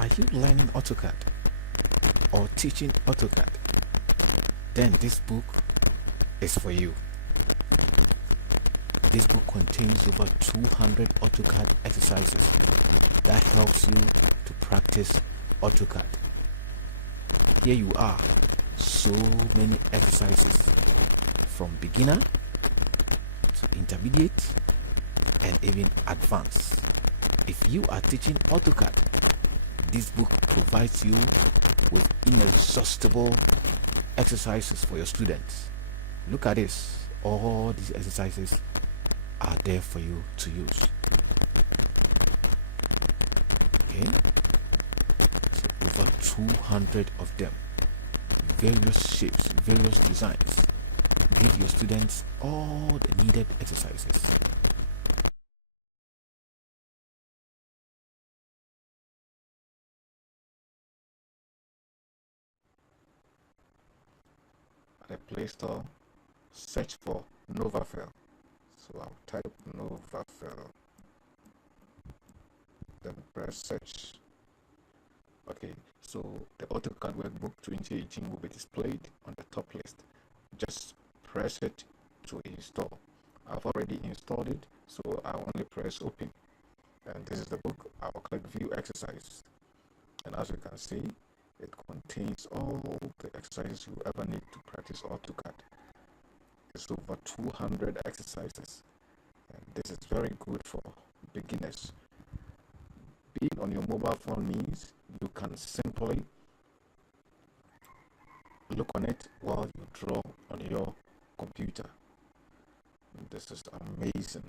Are you learning AutoCAD or teaching AutoCAD? Then this book is for you. This book contains over 200 AutoCAD exercises that helps you to practice AutoCAD. Here you are, so many exercises from beginner to intermediate and even advanced. If you are teaching AutoCAD, this book provides you with inexhaustible exercises for your students. Look at this. All these exercises are there for you to use. Okay, so over 200 of them, various shapes, various designs. Give your students all the needed exercises. At the Play Store, search for Novafel. So I'll type Novafel, then press search. Okay, so the AutoCAD Workbook 2018 will be displayed on the top list. Just press it to install. I've already installed it, so I only press open. And this is the book. I will click view exercise. And as you can see, it contains all the exercises you ever need to practice AutoCAD. It's over 200 exercises, and this is very good for beginners. Being on your mobile phone means you can simply look on it while you draw on your computer. This is amazing.